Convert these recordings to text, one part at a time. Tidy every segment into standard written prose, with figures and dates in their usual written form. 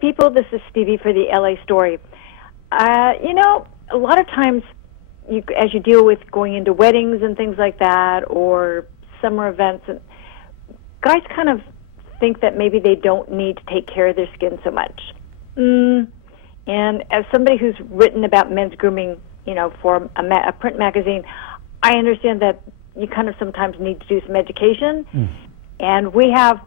people. This is Stevie for the LA Story. You know, a lot of times, as you deal with going into weddings and things like that, or summer events, and guys kind of think that maybe they don't need to take care of their skin so much. And as somebody who's written about men's grooming, you know, for a print magazine, I understand that you kind of sometimes need to do some education. And we have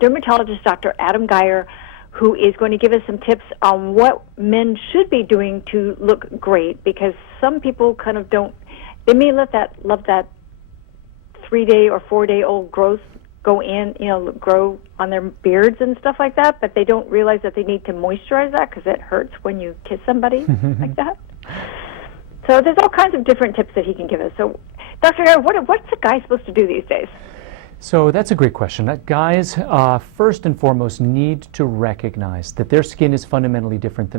Dermatologist Dr. Adam Geyer, who is going to give us some tips on what men should be doing to look great, because some people kind of don't, they may let that 3-day or 4-day-old growth go in, you know, grow on their beards and stuff like that, but they don't realize that they need to moisturize that because it hurts when you kiss somebody like that. So there's all kinds of different tips that he can give us. So, Dr. Geyer, what's a guy supposed to do these days? So that's a great question. Guys, first and foremost, need to recognize that their skin is fundamentally different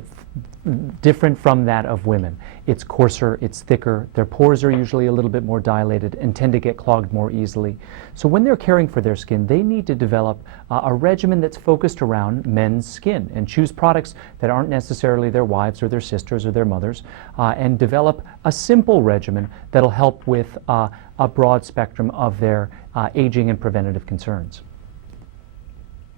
from that of women. It's coarser, it's thicker, their pores are usually a little bit more dilated and tend to get clogged more easily. So when they're caring for their skin, they need to develop a regimen that's focused around men's skin and choose products that aren't necessarily their wives or their sisters or their mothers, and develop a simple regimen that'll help with a broad spectrum of their aging and preventative concerns.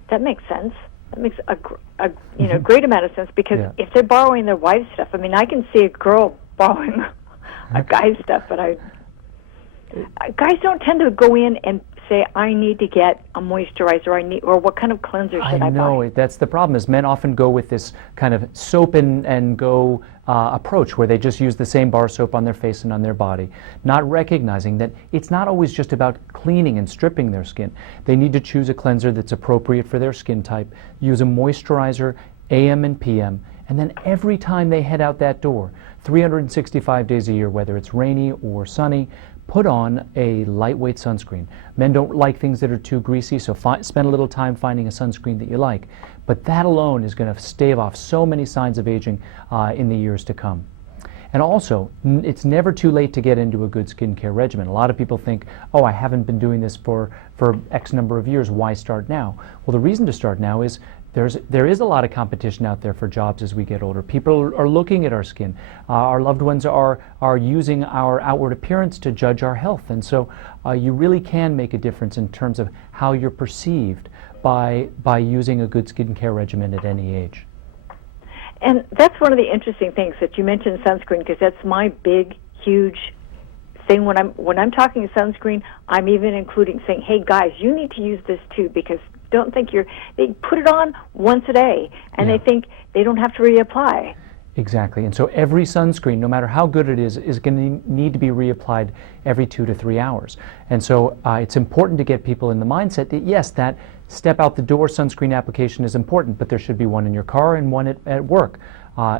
That makes sense. That makes a great amount of sense, because if they're borrowing their wife's stuff, I mean, I can see a girl borrowing a guy's stuff, but guys don't tend to go in and say, I need to get a moisturizer, or what kind of cleanser should I buy? I know, that's the problem, is men often go with this kind of soap and go approach where they just use the same bar soap on their face and on their body, not recognizing that it's not always just about cleaning and stripping their skin. They need to choose a cleanser that's appropriate for their skin type, use a moisturizer AM and PM, and then every time they head out that door, 365 days a year, whether it's rainy or sunny, put on a lightweight sunscreen. Men don't like things that are too greasy, so spend a little time finding a sunscreen that you like. But that alone is going to stave off so many signs of aging in the years to come. And also, it's never too late to get into a good skincare regimen. A lot of people think, oh, I haven't been doing this for X number of years, why start now? Well, the reason to start now is there is a lot of competition out there for jobs as we get older. People are looking at our skin. Our loved ones are using our outward appearance to judge our health. And so you really can make a difference in terms of how you're perceived by using a good skincare regimen at any age. And that's one of the interesting things that you mentioned, sunscreen, because that's my big, huge thing. When I'm talking sunscreen, I'm even including saying, hey guys, you need to use this too, because don't think they put it on once a day and they think they don't have to reapply. Exactly. And so every sunscreen, no matter how good it is going to need to be reapplied every 2 to 3 hours. And so it's important to get people in the mindset that, yes, that step out the door sunscreen application is important, but there should be one in your car and one at work.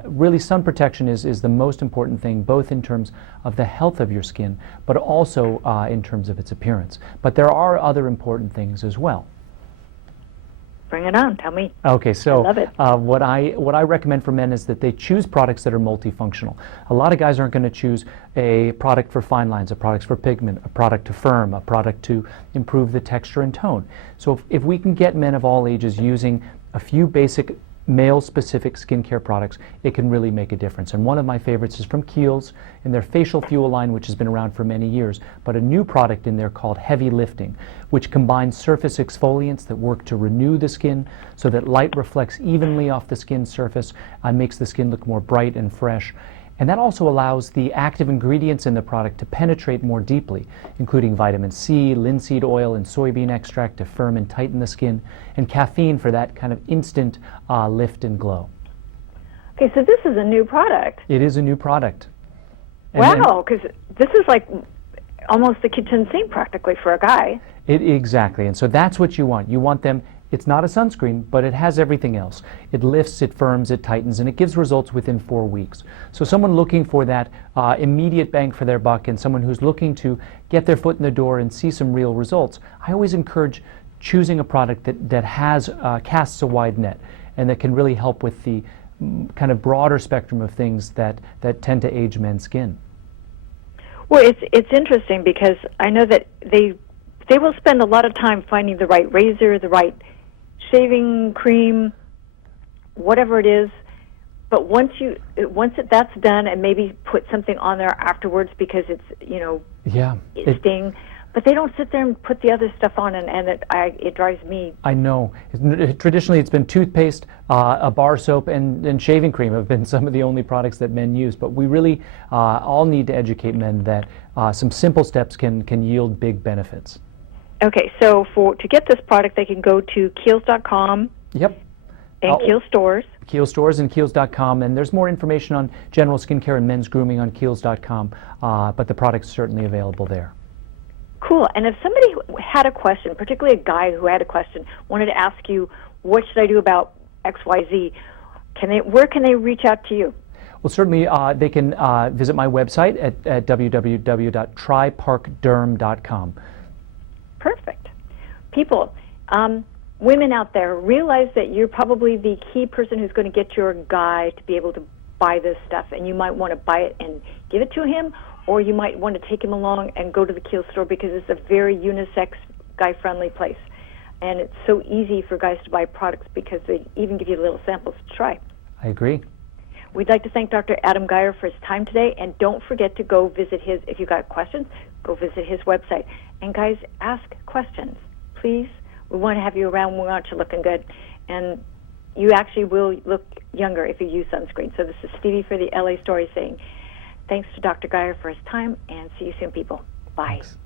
Really, sun protection is the most important thing, both in terms of the health of your skin, but also in terms of its appearance. But there are other important things as well. Bring it on. Tell me. Okay, so I love it. What I recommend for men is that they choose products that are multifunctional. A lot of guys aren't going to choose a product for fine lines, a product for pigment, a product to firm, a product to improve the texture and tone. So if we can get men of all ages using a few basic male-specific skincare products, it can really make a difference. And one of my favorites is from Kiehls in their facial fuel line, which has been around for many years, but a new product in there called Heavy Lifting, which combines surface exfoliants that work to renew the skin so that light reflects evenly off the skin surface and makes the skin look more bright and fresh. And that also allows the active ingredients in the product to penetrate more deeply, including vitamin C, linseed oil, and soybean extract to firm and tighten the skin, and caffeine for that kind of instant lift and glow. Okay, so this is a new product. It is a new product. Wow, because this is like almost the kitchen sink practically for a guy. Exactly, and so that's what you want. You want them. It's not a sunscreen, but it has everything else. It lifts, it firms, it tightens, and it gives results within 4 weeks. So someone looking for that immediate bang for their buck, and someone who's looking to get their foot in the door and see some real results, I always encourage choosing a product that has casts a wide net and that can really help with the kind of broader spectrum of things that tend to age men's skin. Well, it's interesting because I know that they will spend a lot of time finding the right razor, the right shaving cream, whatever it is. But that's done, and maybe put something on there afterwards because it's, it stings. But they don't sit there and put the other stuff on, and it drives me. I know. Traditionally, it's been toothpaste, a bar soap, and shaving cream have been some of the only products that men use. But we really all need to educate men that some simple steps can yield big benefits. Okay, so to get this product, they can go to Kiehls.com. Yep. And Kiehls stores. Kiehls stores and Kiehls.com, and there's more information on general skincare and men's grooming on Kiehls.com, but the product's certainly available there. Cool. And if somebody had a question, particularly a guy who had a question, wanted to ask you, what should I do about XYZ, where can they reach out to you? Well, certainly they can visit my website at www.tryparkderm.com. Perfect. People, women out there, realize that you're probably the key person who's going to get your guy to be able to buy this stuff, and you might want to buy it and give it to him, or you might want to take him along and go to the Kiehls store because it's a very unisex, guy-friendly place. And it's so easy for guys to buy products because they even give you little samples to try. I agree. We'd like to thank Dr. Adam Geyer for his time today, and don't forget to go visit if you got questions, go visit his website. And guys, ask questions, please. We want to have you around. We want you looking good. And you actually will look younger if you use sunscreen. So this is Stevie for the LA Story saying thanks to Dr. Geyer for his time, and see you soon, people. Bye. Thanks.